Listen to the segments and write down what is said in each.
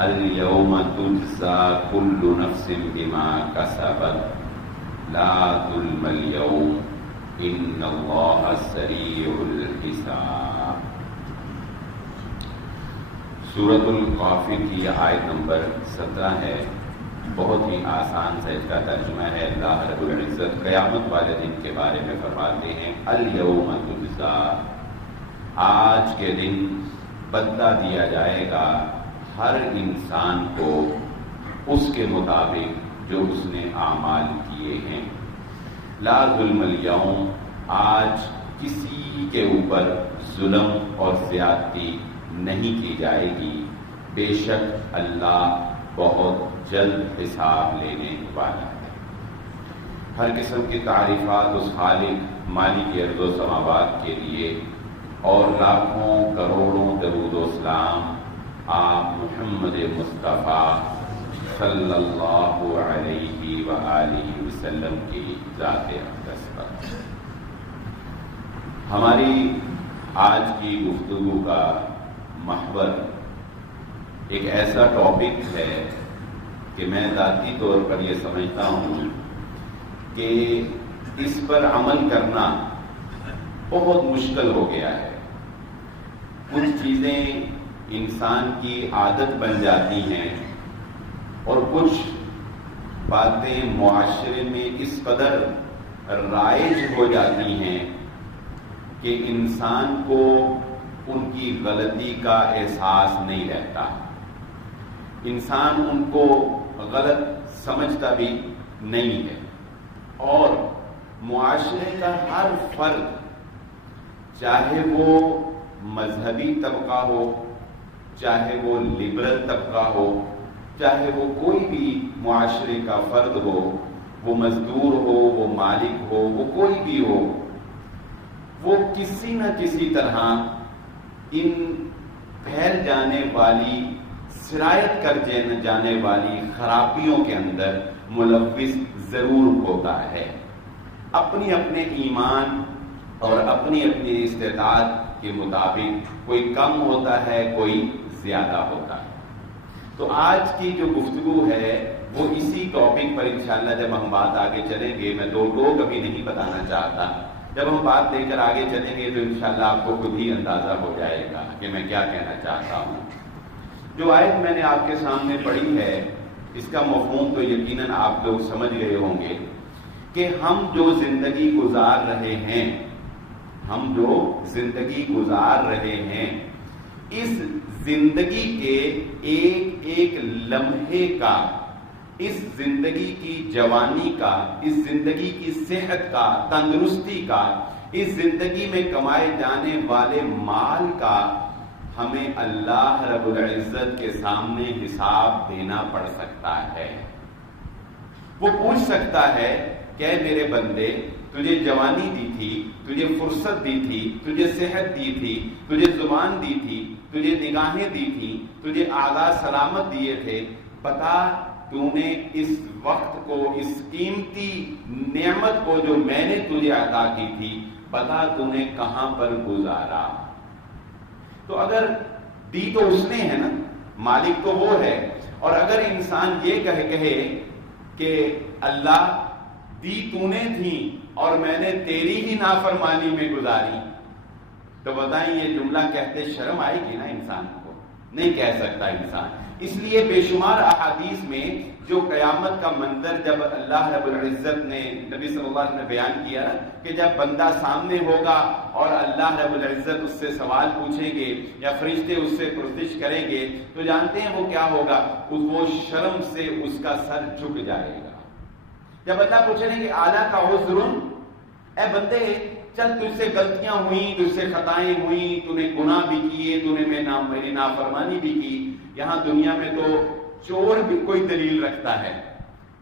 اليوم تجزى كل نفس بما كسبت لا ظلم اليوم ان اللہ سریع الحساب۔ سورۃ الغافر کی آیت نمبر 17 ہے۔ بہت ہی آسان سے اس کا ترجمہ ہے۔ اللہ رب العزت قیامت والے دن کے بارے میں فرماتے ہیں الیوم تجزا، آج کے دن بدلہ دیا جائے گا ہر انسان کو اس کے مطابق جو اس نے اعمال کیے ہیں۔ لا ظلم الیوم، آج کسی کے اوپر ظلم اور زیادتی نہیں کی جائے گی، بے شک اللہ بہت جلد حساب لینے والا ہے۔ ہر قسم کی تعریفات اس خالق مالک ارض و سماوات کے لیے، اور لاکھوں کروڑوں درود و سلام آپ محمد مصطفیٰ صلی اللہ علیہ وآلہ وسلم کی ذات اقدس پر۔ ہماری آج کی گفتگو کا محور ایک ایسا ٹاپک ہے کہ میں ذاتی طور پر یہ سمجھتا ہوں کہ اس پر عمل کرنا بہت مشکل ہو گیا ہے۔ کچھ چیزیں انسان کی عادت بن جاتی ہیں اور کچھ باتیں معاشرے میں اس قدر رائج ہو جاتی ہیں کہ انسان کو ان کی غلطی کا احساس نہیں رہتا، انسان ان کو غلط سمجھتا بھی نہیں ہے، اور معاشرے کا ہر فرد، چاہے وہ مذہبی طبقہ ہو، چاہے وہ لبرل طبقہ ہو، چاہے وہ کوئی بھی معاشرے کا فرد ہو، وہ مزدور ہو، وہ مالک ہو، وہ کوئی بھی ہو، وہ کسی نہ کسی طرح ان پھیل جانے والی، سرایت کر جانے والی خرابیوں کے اندر ملوث ضرور ہوتا ہے، اپنی اپنے ایمان اور اپنی اپنی استعداد کے مطابق، کوئی کم ہوتا ہے، کوئی زیادہ ہوتا ہے۔ تو آج کی جو گفتگو ہے وہ اسی ٹاپک پر انشاءاللہ جب ہم بات آگے چلیں گے، میں دو کبھی نہیں بتانا چاہتا، جب ہم بات لے کر آگے چلیں گے تو انشاءاللہ آپ کو خود ہی اندازہ ہو جائے گا کہ میں کیا کہنا چاہتا ہوں۔ جو آیت میں نے آپ کے سامنے پڑھی ہے اس کا مفہوم تو یقیناً آپ لوگ سمجھ گئے ہوں گے کہ ہم جو زندگی گزار رہے ہیں، اس زندگی کے ایک ایک لمحے کا، اس زندگی کی جوانی کا، اس زندگی کی صحت کا، تندرستی کا، اس زندگی میں کمائے جانے والے مال کا ہمیں اللہ رب العزت کے سامنے حساب دینا پڑ سکتا ہے۔ وہ پوچھ سکتا ہے کہ میرے بندے، تجھے جوانی دی تھی، تجھے فرصت دی تھی، تجھے صحت دی تھی، تجھے زبان دی تھی، تجھے نگاہیں دی تھی، تجھے اعلیٰ سلامت دیے تھے، بتا تو نے اس وقت کو، اس قیمتی نعمت کو جو میں نے تجھے عطا کی تھی، بتا تو نے کہاں پر گزارا؟ تو اگر دی تو اس نے ہے نا، مالک تو وہ ہے، اور اگر انسان یہ کہے کہ اللہ دی تو نے تھی اور میں نے تیری ہی نافرمانی میں گزاری، تو بتائیں یہ جملہ کہتے شرم آئے گی نا انسان کو؟ نہیں کہہ سکتا انسان۔ اس لیے بے شمار احادیث میں جو قیامت کا منظر جب اللہ رب العزت نے، نبی صلی اللہ علیہ وسلم نے بیان کیا کہ جب بندہ سامنے ہوگا اور اللہ رب العزت اس سے سوال پوچھیں گے یا فرشتے اس سے پرسش کریں گے، تو جانتے ہیں وہ کیا ہوگا؟ وہ شرم سے اس کا سر جھک جائے گا۔ جب اللہ پوچھیں گے اعلیٰ کا عذر، اے بندے چل تجھ سے غلطیاں ہوئیں، تجھ سے خطائیں ہوئیں، تو نے گناہ بھی کیے، تو نے میری نافرمانی بھی کی۔ یہاں دنیا میں تو چور بھی کوئی دلیل رکھتا ہے،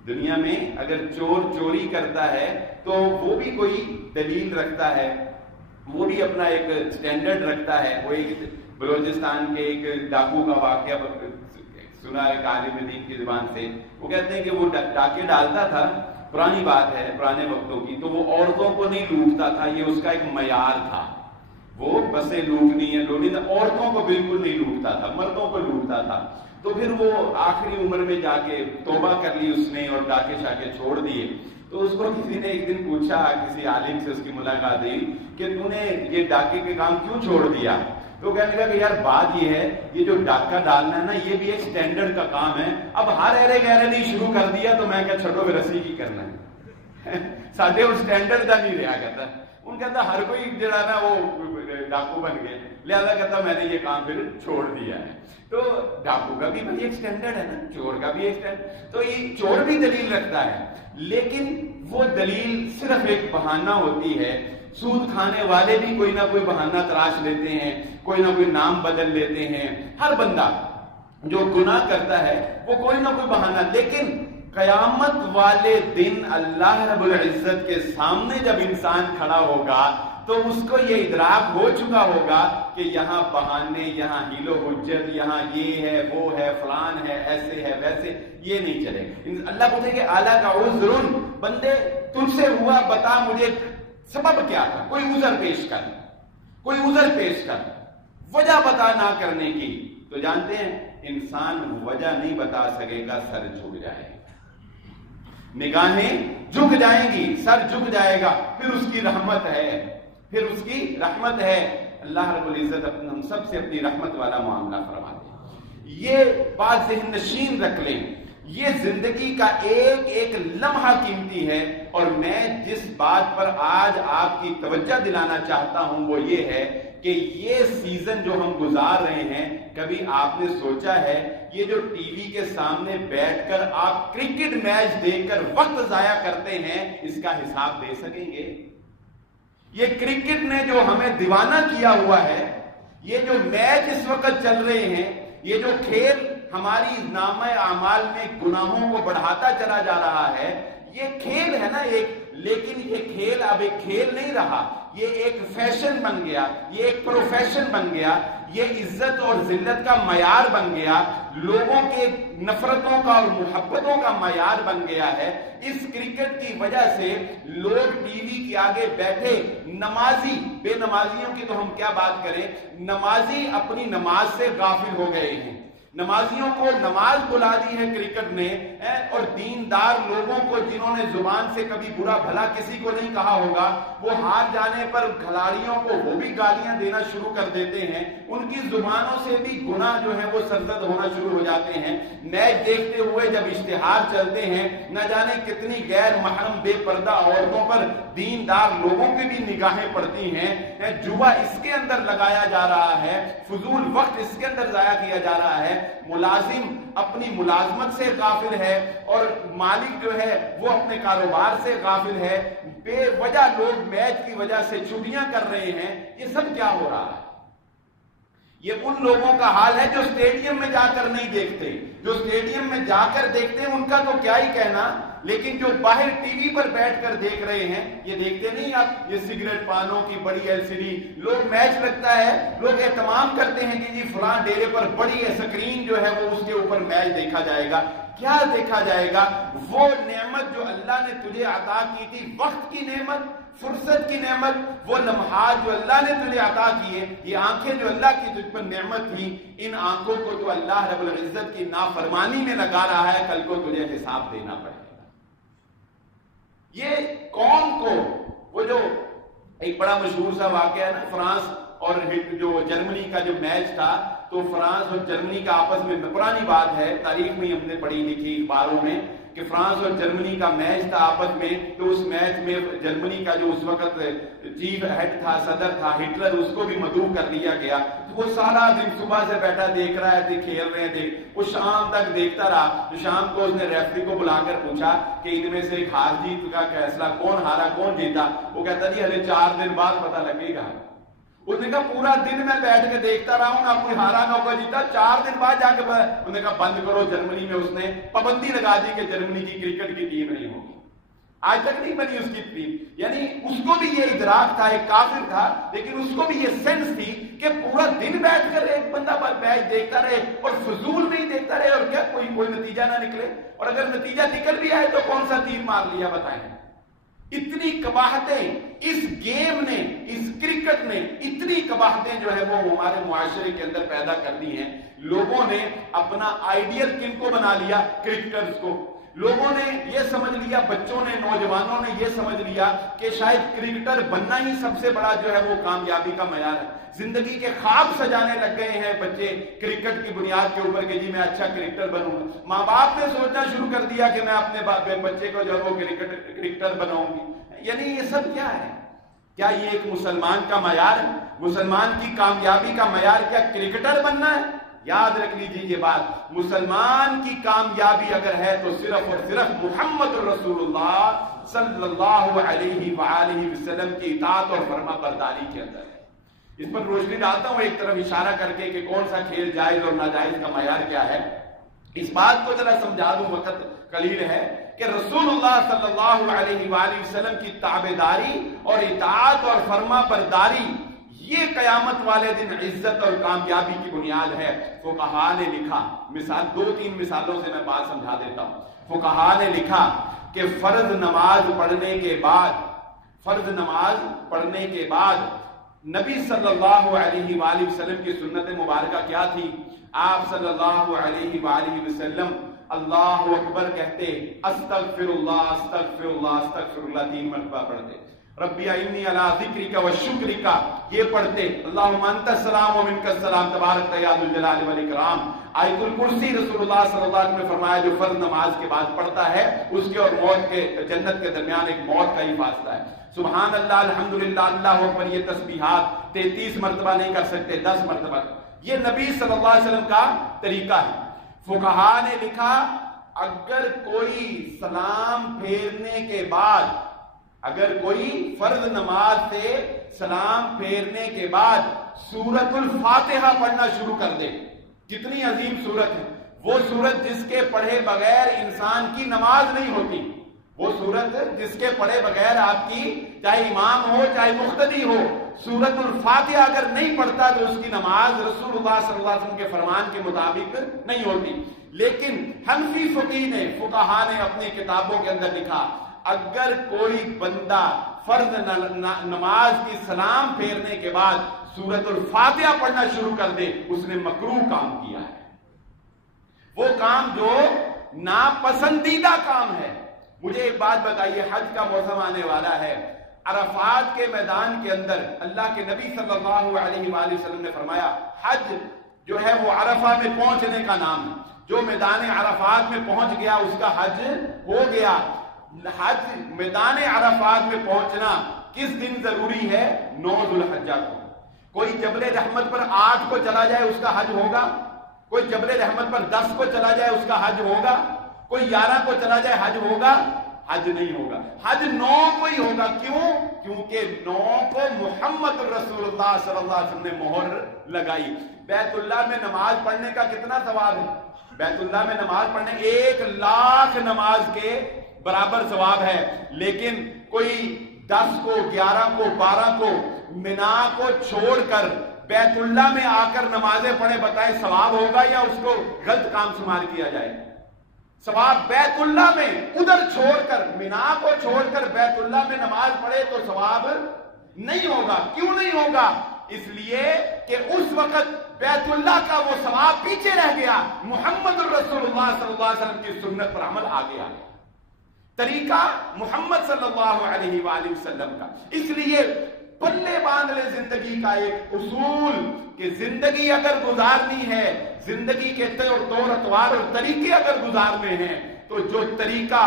دنیا میں اگر چور چوری کرتا ہے تو وہ بھی کوئی دلیل رکھتا ہے، وہ بھی اپنا ایک سٹینڈرڈ رکھتا ہے۔ وہ ایک بلوچستان کے ایک ڈاکو کا واقعہ سنا ہے عالم دین کی زبان سے، وہ کہتے ہیں کہ وہ ڈاکے ڈالتا تھا، پرانی بات ہے، پرانے وقتوں کی، تو وہ عورتوں کو نہیں لوٹتا تھا، یہ اس کا ایک معیار تھا وہ بسیں لوٹنی ہے عورتوں کو بالکل نہیں لوٹتا تھا، مردوں کو لوٹتا تھا. تو پھر وہ آخری عمر میں جا کے توبہ کر لی اس نے اور ڈاکے شاکے چھوڑ دیے. تو اس کو کسی نے ایک دن پوچھا، کسی عالم سے اس کی ملاقات ہوئی کہ تو نے یہ ڈاکے کے کام کیوں چھوڑ دیا؟ تو کہنے لگا کہ یار بات یہ ہے، یہ جو ڈاکہ ڈالنا ہے نا یہ بھی ایک سٹینڈرڈ کا کام ہے. اب ہر ایرے گہرے نہیں شروع کر دیا تو میں کیا چھوڑو رسی کی کرنا ہے. ساڈے وہ سٹینڈرڈ کا نہیں رہا کرتا. ان کہتا ہر کوئی جڑا نا وہ ڈاکو بن گئے، لہذا کہتا میں نے یہ کام پھر چھوڑ دیا ہے. تو ڈاکو کا بھی ایک سٹینڈرڈ ہے نا، چور کا بھی ایک سٹینڈرڈ. تو یہ چور بھی دلیل رکھتا ہے، لیکن وہ دلیل صرف ایک بہانہ ہوتی ہے. سود کھانے والے بھی کوئی نہ کوئی بہانہ تراش لیتے ہیں، کوئی نہ کوئی نام بدل لیتے ہیں. ہر بندہ جو گناہ کرتا ہے وہ کوئی نہ کوئی بہانہ. لیکن قیامت والے دن اللہ رب العزت کے سامنے جب انسان کھڑا ہوگا تو اس کو یہ ادراک ہو چکا ہوگا کہ یہاں بہانے، یہاں ہیل و حجت، یہاں یہ ہے وہ ہے فلان ہے ایسے ہے ویسے، یہ نہیں چلے. اللہ پوچھے کہ اعلیٰ کا عذر، بندے تجھ سے ہوا بتا مجھے سبب کیا تھا، کوئی عذر پیش کر، کوئی عذر پیش کر. وجہ بتا نہ کرنے کی. تو جانتے ہیں انسان وجہ نہیں بتا سکے گا، سر جھک جائے گا، نگاہیں جھک جائیں گی، سر جھک جائے گا. پھر اس کی رحمت ہے، پھر اس کی رحمت ہے. اللہ رب العزت ہم سب سے اپنی رحمت والا معاملہ فرما دے. یہ بات ذہن نشین رکھ لیں، یہ زندگی کا ایک ایک لمحہ قیمتی ہے. اور میں جس بات پر آج آپ کی توجہ دلانا چاہتا ہوں وہ یہ ہے کہ یہ سیزن جو ہم گزار رہے ہیں، کبھی آپ نے سوچا ہے یہ جو ٹی وی کے سامنے بیٹھ کر آپ کرکٹ میچ دیکھ کر وقت ضائع کرتے ہیں، اس کا حساب دے سکیں گے؟ یہ کرکٹ نے جو ہمیں دیوانہ کیا ہوا ہے، یہ جو میچ اس وقت چل رہے ہیں، یہ جو کھیل ہماری نامہ اعمال میں گناہوں کو بڑھاتا چلا جا رہا ہے، یہ کھیل ہے نا ایک. لیکن یہ کھیل اب ایک کھیل نہیں رہا، یہ ایک فیشن بن گیا، یہ ایک پروفیشن بن گیا، یہ عزت اور ذلت کا معیار بن گیا، لوگوں کے نفرتوں کا اور محبتوں کا معیار بن گیا ہے. اس کرکٹ کی وجہ سے لوگ ٹی وی کے آگے بیٹھے نمازی، بے نمازیوں کی تو ہم کیا بات کریں، نمازی اپنی نماز سے غافل ہو گئے ہیں. نمازیوں کو نماز بلا دی ہے کرکٹ نے، اور دیندار لوگوں کو جنہوں نے زبان سے کبھی برا بھلا کسی کو نہیں کہا ہوگا، وہ ہار جانے پر کھلاڑیوں کو وہ بھی گالیاں دینا شروع کر دیتے ہیں. ان کی زبانوں سے بھی گناہ جو ہے وہ سرزد ہونا شروع ہو جاتے ہیں. میچ دیکھتے ہوئے جب اشتہار چلتے ہیں، نہ جانے کتنی غیر محرم بے پردہ عورتوں پر دیندار لوگوں کی بھی نگاہیں پڑتی ہیں. جوا اس کے اندر لگایا جا رہا ہے، فضول وقت اس کے اندر ضائع کیا جا رہا ہے. ملازم اپنی ملازمت سے غافل ہے، اور مالک جو ہے وہ اپنے کاروبار سے غافل ہے. بے وجہ لوگ میچ کی وجہ سے چھٹیاں کر رہے ہیں. یہ سب کیا ہو رہا ہے؟ یہ ان لوگوں کا حال ہے جو اسٹیڈیم میں جا کر نہیں دیکھتے. جو اسٹیڈیم میں جا کر دیکھتے ہیں ان کا تو کیا ہی کہنا، لیکن جو باہر ٹی وی پر بیٹھ کر دیکھ رہے ہیں، یہ دیکھتے نہیں آپ، یہ سگریٹ پانوں کی بڑی LCD، لوگ میچ لگتا ہے، لوگ اہتمام کرتے ہیں کہ جی فلاں ڈیرے پر بڑی اسکرین جو ہے وہ اس کے اوپر میچ دیکھا جائے گا. کیا دیکھا جائے گا؟ وہ نعمت جو اللہ نے تجھے عطا کی تھی، وقت کی نعمت، فرصت کی نعمت، وہ لمحات جو اللہ نے تجھے عطا کیے، یہ آنکھیں جو اللہ کی تجھ پر نعمت تھی، ان آنکھوں کو تو اللہ رب العزت کی نافرمانی میں لگا رہا ہے، کل کو تجھے حساب دینا پڑے گا. یہ قوم کو، وہ جو ایک بڑا مشہور سا واقعہ ہے نا، فرانس اور جو جرمنی کا جو میچ تھا، تو فرانس اور جرمنی کا آپس میں، پرانی بات ہے، تاریخ میں ہم نے پڑھی لکھی اخباروں میں کہ فرانس اور جرمنی کا میچ تھا آپس میں. تو اس میچ میں جرمنی کا جو اس وقت چیف ہیڈ تھا، صدر تھا، ہٹلر، اس کو بھی مدعو کر لیا گیا. وہ سارا دن صبح سے بیٹھا دیکھ رہا ہے، کھیل رہے ہیں، وہ شام تک دیکھتا رہا. تو شام کو اس نے ریفری کو بلا کر پوچھا کہ ان میں سے ایک ہار جیت کا فیصلہ کون ہارا کون جیتا. وہ کہتا جی ہمیں 4 دن بعد پتہ لگے گا. اس نے کہا پورا دن میں بیٹھ کے دیکھتا رہا ہوں، نہ کوئی ہارا نہ کوئی جیتا، 4 دن بعد جا کے انہوں نے کہا بند کرو. جرمنی میں اس نے پابندی لگا دی کہ جرمنی کی کرکٹ کی ٹیم نہیں ہوگی. آج تک نہیں بنی اس کی ٹیم. یعنی اس کو بھی یہ ادراک تھا، ایک کافر تھا، لیکن اس کو بھی یہ سینس تھی کہ پورا دن بیٹھ کر ایک بندہ میچ دیکھتا رہے اور فضول نہیں دیکھتا رہے، اور کیا کوئی نتیجہ نہ نکلے. اور اگر نتیجہ نکل بھی آئے تو کون سا تیر مار لیا بتائیں. اتنی قباحتیں اس گیم نے، اس کرکٹ نے اتنی قباحتیں جو ہے وہ ہمارے معاشرے کے اندر پیدا کر دی ہیں. لوگوں نے اپنا آئیڈیل کن کو بنا لیا؟ کرکٹرز کو. لوگوں نے یہ سمجھ لیا، بچوں نے، نوجوانوں نے یہ سمجھ لیا کہ شاید کرکٹر بننا ہی سب سے بڑا جو ہے وہ کامیابی کا معیار ہے. زندگی کے خواب سجانے لگ گئے ہیں بچے کرکٹ کی بنیاد کے اوپر کہ جی میں اچھا کرکٹر بنوں گا. ماں باپ نے سوچنا شروع کر دیا کہ میں اپنے بچے کو جو ہے وہ کرکٹر بناؤں گی. یعنی یہ سب کیا ہے؟ کیا یہ ایک مسلمان کا معیار ہے؟ مسلمان کی کامیابی کا معیار کیا کرکٹر بننا ہے؟ یاد رکھ لیجیے یہ بات، مسلمان کی کامیابی اگر ہے تو صرف اور صرف محمد رسول اللہ صلی اللہ علیہ وآلہ وسلم کی اطاعت اور فرما برداری کے اندر ہے. اس پر روشنی ڈالتا ہوں ایک طرف اشارہ کر کے کہ کون سا کھیل جائز اور ناجائز کا معیار کیا ہے. اس بات کو ذرا سمجھا دوں، وقت قلیل ہے، کہ رسول اللہ صلی اللہ علیہ وآلہ وسلم کی تابعداری اور اطاعت اور فرما برداری یہ قیامت والے دن عزت اور کامیابی کی بنیاد ہے. فقہا نے لکھا، مثال 2-3 مثالوں سے میں بات سمجھا دیتا ہوں. فقہا نے لکھا کہ فرض نماز پڑھنے کے بعد نبی صلی اللہ علیہ وآلہ وسلم کی سنت مبارکہ کیا تھی؟ آپ صلی اللہ علیہ وآلہ وسلم اللہ اکبر کہتے، استغفر اللہ استغفر اللہ استغفر اللہ 3 مرتبہ پڑھتے، ربی اعنی علی ذکرک و شکرک یہ پڑھتے، اللہم انت السلام و منک السلام تبارک یا ذو الجلال والاکرام. آیت الکرسی رسول اللہ صلی اللہ علیہ وسلم نے فرمایا جو فرض نماز کے بعد پڑھتا ہے اس کے اور موت کے، جنت کے درمیان ایک موت کا ہی فاصلہ ہے. سبحان اللہ الحمدللہ اللہ اکبر یہ تسبیحات 33 مرتبہ نہیں کر سکتے، 10 مرتبہ. یہ نبی صلی اللہ علیہ وسلم کا طریقہ ہے. فقہا نے لکھا اگر کوئی سلام پھیرنے کے بعد، اگر کوئی فرض نماز سے سلام پھیرنے کے بعد سورۃ الفاتحہ پڑھنا شروع کر دے، کتنی عظیم سورت ہے وہ سورت جس کے پڑھے بغیر انسان کی نماز نہیں ہوتی. وہ سورت جس کے پڑھے بغیر آپ کی چاہے امام ہو چاہے مقتدی ہو، سورۃ الفاتحہ اگر نہیں پڑھتا تو اس کی نماز رسول اللہ صلی اللہ علیہ وسلم کے فرمان کے مطابق نہیں ہوتی. لیکن حنفی فقہا نے اپنی کتابوں کے اندر لکھا اگر کوئی بندہ فرض نماز کی سلام پھیرنے کے بعد سورۃ الفاتحہ پڑھنا شروع کر دے اس نے مکروہ کام کیا ہے. وہ کام جو ناپسندیدہ کام ہے. مجھے ایک بات بتائیے، حج کا موسم آنے والا ہے، عرفات کے میدان کے اندر اللہ کے نبی صلی اللہ علیہ وآلہ وسلم نے فرمایا حج جو ہے وہ عرفہ میں پہنچنے کا نام ہے. جو میدان عرفات میں پہنچ گیا اس کا حج ہو گیا. حج میدان عرفات میں پہنچنا کس دن ضروری ہے؟ 9 ذو الحجہ کو. کوئی جبل رحمت پر 8 کو چلا جائے اس کا حج ہوگا، کوئی جبل رحمت پر 10 کو چلا جائے اس کا حج ہوگا، کوئی 11 کو چلا جائے حج ہوگا؟ حج نہیں ہوگا. حج 9 کو ہی ہوگا. کیوں؟ کیونکہ 9 کو محمد رسول اللہ صلی اللہ علیہ وسلم نے مہر لگائی. بیت اللہ میں نماز پڑھنے کا کتنا ثواب ہے؟ بیت اللہ میں نماز پڑھنے 1,00,000 نماز کے برابر ثواب ہے. لیکن کوئی 10 کو 11 کو 12 کو منا کو چھوڑ کر بیت اللہ میں آ کر نمازیں پڑھے، بتائیں ثواب ہوگا یا اس کو غلط کام شمار کیا جائے؟ ثواب بیت اللہ میں ادھر چھوڑ کر، منا کو چھوڑ کر بیت اللہ میں نماز پڑھے تو ثواب نہیں ہوگا. کیوں نہیں ہوگا؟ اس لیے کہ اس وقت بیت اللہ کا وہ ثواب پیچھے رہ گیا، محمد رسول اللہ صلی اللہ علیہ وسلم کی سنت پر عمل آگے آ گیا. طریقہ محمد صلی اللہ علیہ وآلہ وسلم کا. اس لیے پلے باندھ لے زندگی کا ایک اصول کہ زندگی اگر گزارنی ہے، زندگی کے طور اطوار اور طریقے اگر گزارنے ہیں تو جو طریقہ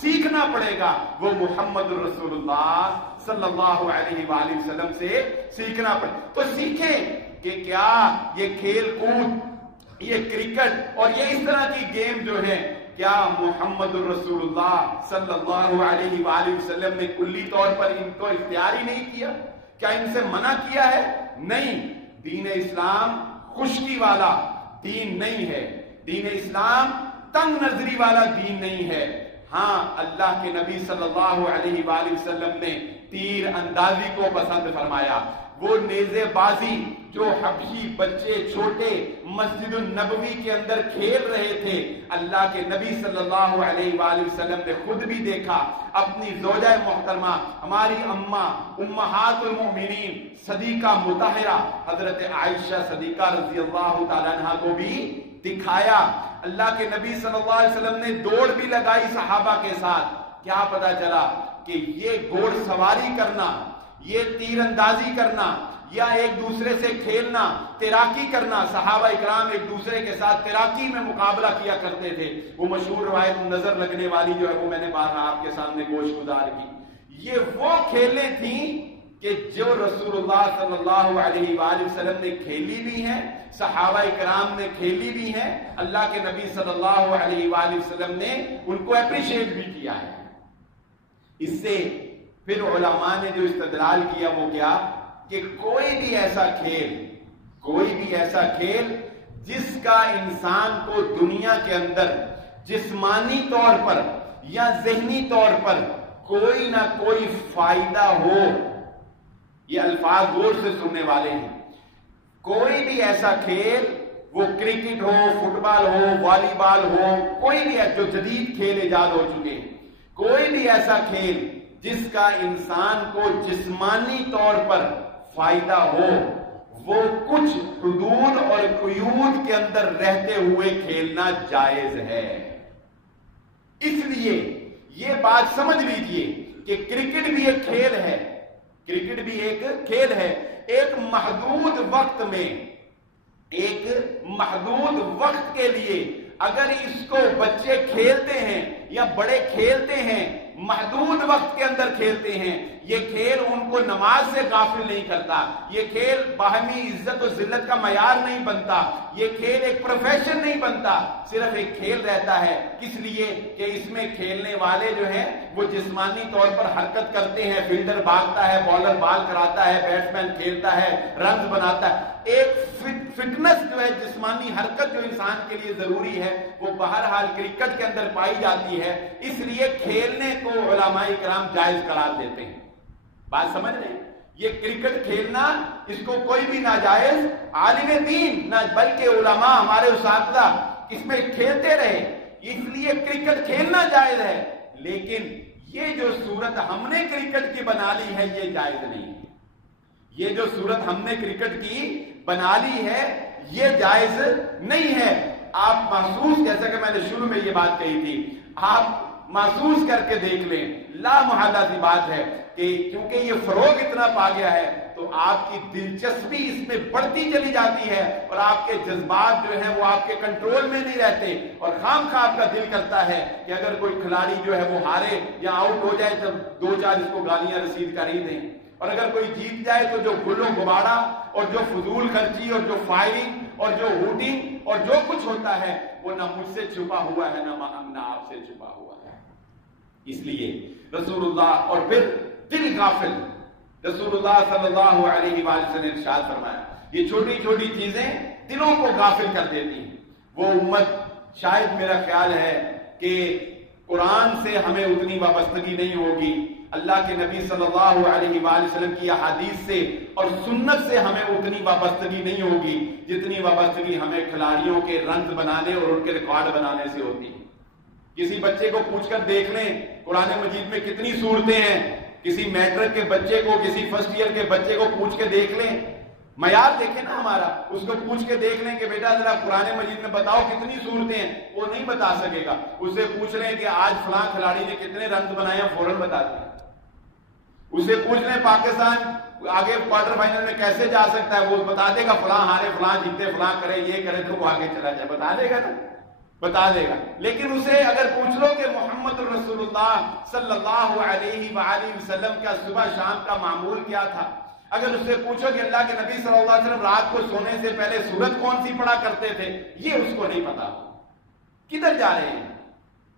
سیکھنا پڑے گا وہ محمد رسول اللہ صلی اللہ علیہ وآلہ وسلم سے سیکھنا پڑے. تو سیکھیں کہ کیا یہ کھیل کود، یہ کرکٹ اور یہ اس طرح کی گیم جو ہے، کیا محمد رسول اللہ صلی اللہ علیہ وآلہ وسلم نے کلی طور پر ان کو اختیاری نہیں کیا؟ کیا ان سے منع کیا ہے؟ نہیں. دین اسلام خشکی والا دین نہیں ہے. دین اسلام تنگ نظری والا دین نہیں ہے. ہاں اللہ کے نبی صلی اللہ علیہ وآلہ وسلم نے تیر اندازی کو پسند فرمایا. وہ نیزے بازی جو حبشی بچے چھوٹے مسجد النبوی کے اندر کھیل رہے تھے، اللہ کے نبی صلی اللہ علیہ وآلہ وسلم نے خود بھی دیکھا، اپنی زوجہ محترمہ ہماری اماں امہات المؤمنین صدیقہ مطہرہ حضرت عائشہ صدیقہ رضی اللہ تعالیٰ عنہ کو بھی دکھایا۔ اللہ کے نبی صلی اللہ علیہ وسلم نے دوڑ بھی لگائی صحابہ کے ساتھ۔ کیا پتا چلا کہ یہ گھوڑ سواری کرنا، یہ تیر اندازی کرنا، یا ایک دوسرے سے کھیلنا، تیراکی کرنا، صحابہ اکرام ایک دوسرے کے ساتھ تیراکی میں مقابلہ کیا کرتے تھے۔ وہ مشہور روایت نظر لگنے والی جو ہے وہ میں نے بارہا آپ کے سامنے گوش گزار کی۔ یہ وہ کھیلیں تھیں کہ جو رسول اللہ صلی اللہ علیہ وآلہ وسلم نے کھیلی بھی ہیں، صحابہ اکرام نے کھیلی بھی ہیں، اللہ کے نبی صلی اللہ علیہ وآلہ وسلم نے ان کو اپریشیٹ بھی کیا ہے۔ اس سے پھر علماء نے جو استدلال کیا وہ کیا کہ کوئی بھی ایسا کھیل جس کا انسان کو دنیا کے اندر جسمانی طور پر یا ذہنی طور پر کوئی نہ کوئی فائدہ ہو، یہ الفاظ غور سے سننے والے ہیں، کوئی بھی ایسا کھیل، وہ کرکٹ ہو، فٹ بال ہو، والی بال ہو، کوئی بھی جو جدید کھیل ایجاد ہو چکے ہیں، کوئی بھی ایسا کھیل جس کا انسان کو جسمانی طور پر فائدہ ہو، وہ کچھ حدود اور قیود کے اندر رہتے ہوئے کھیلنا جائز ہے۔ اس لیے یہ بات سمجھ لیجئے کہ کرکٹ بھی ایک کھیل ہے، کرکٹ بھی ایک کھیل ہے، ایک محدود وقت میں، ایک محدود وقت کے لیے اگر اس کو بچے کھیلتے ہیں یا بڑے کھیلتے ہیں، محدود وقت کے اندر کھیلتے ہیں، یہ کھیل ان کو نماز سے غافل نہیں کرتا، یہ کھیل باہمی عزت و ذلت کا معیار نہیں بنتا، یہ کھیل ایک پروفیشن نہیں بنتا، صرف ایک کھیل رہتا ہے۔ کس لیے کہ اس میں کھیلنے والے جو ہیں وہ جسمانی طور پر حرکت کرتے ہیں، فیلڈر بھاگتا ہے، بالر بال کراتا ہے، بیٹسمین کھیلتا ہے، رنز بناتا ہے، ایک فٹنس جو ہے، جسمانی حرکت جو انسان کے لیے ضروری ہے وہ بہرحال کرکٹ کے اندر پائی جاتی ہے۔ اس لیے کھیلنے کو علماء کرام جائز قرار دیتے ہیں۔ بات سمجھ رہے ہیں؟ یہ کرکٹ کھیلنا اس کو کوئی بھی ناجائز عالم دین نہ بلکہ علماء ہمارے اساتذہ اس میں کھیلتے رہے، اس لیے کرکٹ کھیلنا جائز ہے، لیکن یہ جو صورت ہم نے کرکٹ کی بنا لی ہے یہ جائز نہیں ہے۔ یہ جو صورت ہم نے کرکٹ کی بنا لی ہے یہ جائز نہیں ہے۔ آپ محسوس، جیسا کہ میں نے شروع میں یہ بات کہی تھی، آپ محسوس کر کے دیکھ لیں، لا محالہ سی بات ہے کہ کیونکہ یہ فروغ اتنا پا گیا ہے تو آپ کی دلچسپی اس میں بڑھتی چلی جاتی ہے اور آپ کے جذبات جو ہیں وہ آپ کے کنٹرول میں نہیں رہتے، اور خام خواہ آپ کا دل کرتا ہے کہ اگر کوئی کھلاڑی جو ہے وہ ہارے یا آؤٹ ہو جائے تو دو چار اس کو گالیاں رسید کر ہی دیں، اور اگر کوئی جیت جائے تو جو گل و غبارہ اور جو فضول خرچی اور جو فائرنگ اور جو ہوٹنگ اور جو کچھ ہوتا ہے وہ نہ مجھ سے چھپا ہوا ہے نہ آپ سے چھپا ہوا ہے۔ اس لیے رسول اللہ، اور پھر دل غافل، رسول اللہ صلی اللہ علیہ وآلہ وسلم نے ارشاد فرمایا یہ چھوٹی چھوٹی چیزیں دلوں کو غافل کر دیتی ہیں۔ وہ امت، شاید میرا خیال ہے کہ قرآن سے ہمیں اتنی وابستگی نہیں ہوگی، اللہ کے نبی صلی اللہ علیہ وآلہ وسلم کی احادیث سے اور سنت سے ہمیں اتنی وابستگی نہیں ہوگی جتنی وابستگی ہمیں کھلاڑیوں کے رنز بنانے اور ان کے ریکارڈ بنانے سے ہوتی ہے۔ کسی بچے کو پوچھ کر دیکھ لیں قرآن مجید میں کتنی صورتیں ہیں، کسی میٹرک کے بچے کو، کسی فرسٹ ایئر کے بچے کو پوچھ کے دیکھ لیں، معیار دیکھیں نا ہمارا، اس کو پوچھ کے دیکھ لیں کہ بیٹا ذرا قرآن مجید میں بتاؤ کتنی صورتیں ہیں، وہ نہیں بتا سکے گا۔ اس سے پوچھ لیں کہ آج فلاں کھلاڑی نے کتنے رنز بنائے ہیں، فوراً بتا دیں۔ اس سے پوچھ لیں پاکستان آگے کوارٹر فائنل میں کیسے جا سکتا ہے، وہ بتا دے گا فلاں ہارے، فلاں جیتے، فلاں کرے، یہ کرے تو وہ آگے چلا جائے، بتا دے گا نا، بتا دے گا۔ لیکن اسے اگر پوچھ لو کہ محمد رسول اللہ صلی اللہ علیہ وآلہ وسلم کا صبح شام کا معمول کیا تھا، اگر اس سے پوچھو کہ اللہ کے نبی صلی اللہ علیہ وسلم رات کو سونے سے پہلے سورت کون سی پڑھا کرتے تھے، یہ اس کو نہیں پتا۔ کدھر جا رہے ہیں؟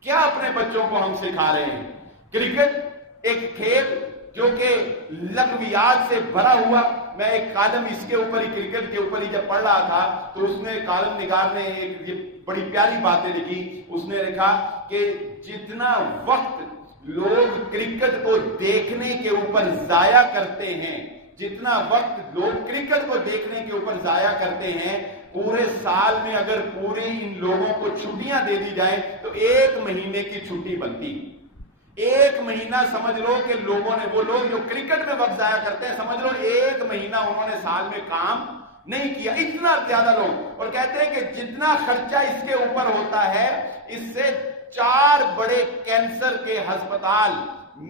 کیا اپنے بچوں کو ہم سکھا رہے ہیں؟ کرکٹ ایک کھیل جو کہ لغویات سے بھرا ہوا، میں ایک کالم اس کے اوپر ہی، کرکٹ کے اوپر ہی جب پڑھ رہا تھا تو اس میں کالم نگار نے ایک یہ بڑی پیاری باتیں لکھی۔ اس نے لکھا کہ جتنا وقت لوگ کرکٹ کو دیکھنے کے اوپر ضائع کرتے ہیں جتنا وقت لوگ کرکٹ کو دیکھنے کے اوپر ضائع کرتے ہیں، پورے سال میں اگر پورے ان لوگوں کو چھٹیاں دے دی جائیں تو 1 مہینے کی چھٹی بنتی۔ 1 مہینہ سمجھ لو کہ لوگوں نے، وہ لوگ جو کرکٹ میں وقت ضائع کرتے ہیں، سمجھ لو 1 مہینہ انہوں نے سال میں کام نہیں کیا، اتنا زیادہ لوگ۔ اور کہتے ہیں کہ جتنا خرچہ اس کے اوپر ہوتا ہے، اس سے 4 بڑے کینسر کے ہسپتال،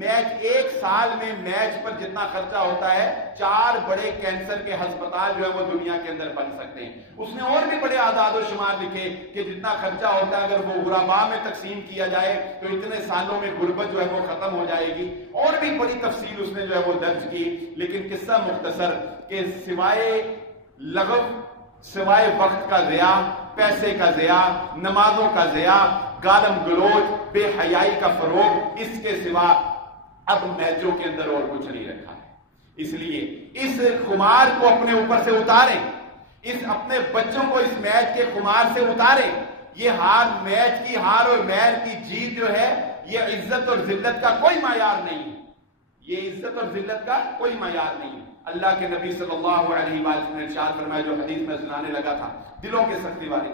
میچ، 1 سال میں میچ پر جتنا خرچہ ہوتا ہے، 4 بڑے کینسر کے ہسپتال جو ہے وہ دنیا کے اندر بن سکتے ہیں۔ اس نے اور بھی بڑے اعداد و شمار لکھے کہ جتنا خرچہ ہوتا ہے اگر وہ غرباء میں تقسیم کیا جائے تو اتنے سالوں میں غربت جو ہے وہ ختم ہو جائے گی، اور بھی بڑی تفصیل اس نے جو ہے وہ درج کی۔ لیکن قصہ مختصر کہ سوائے لغو، سوائے وقت کا ضیاع، پیسے کا ضیاع، نمازوں کا ضیاع، گالم گلوچ، بے حیائی کا فروغ، اس کے سوا اب میچوں کے اندر اور کچھ نہیں رکھا ہے۔ اس لیے اس خمار کو اپنے اوپر سے اتاریں، اپنے بچوں کو اس میچ کے خمار سے اتاریں۔ یہ ہار، میچ کی ہار اور میچ کی جیت جو ہے، یہ عزت اور ذلت کا کوئی معیار نہیں ہے، یہ عزت اور ذلت کا کوئی معیار نہیں ہے۔ اللہ کے نبی صلی اللہ علیہ وسلم نے ارشاد فرمایا، جو حدیث میں سنانے لگا تھا، دلوں کے سختی والی،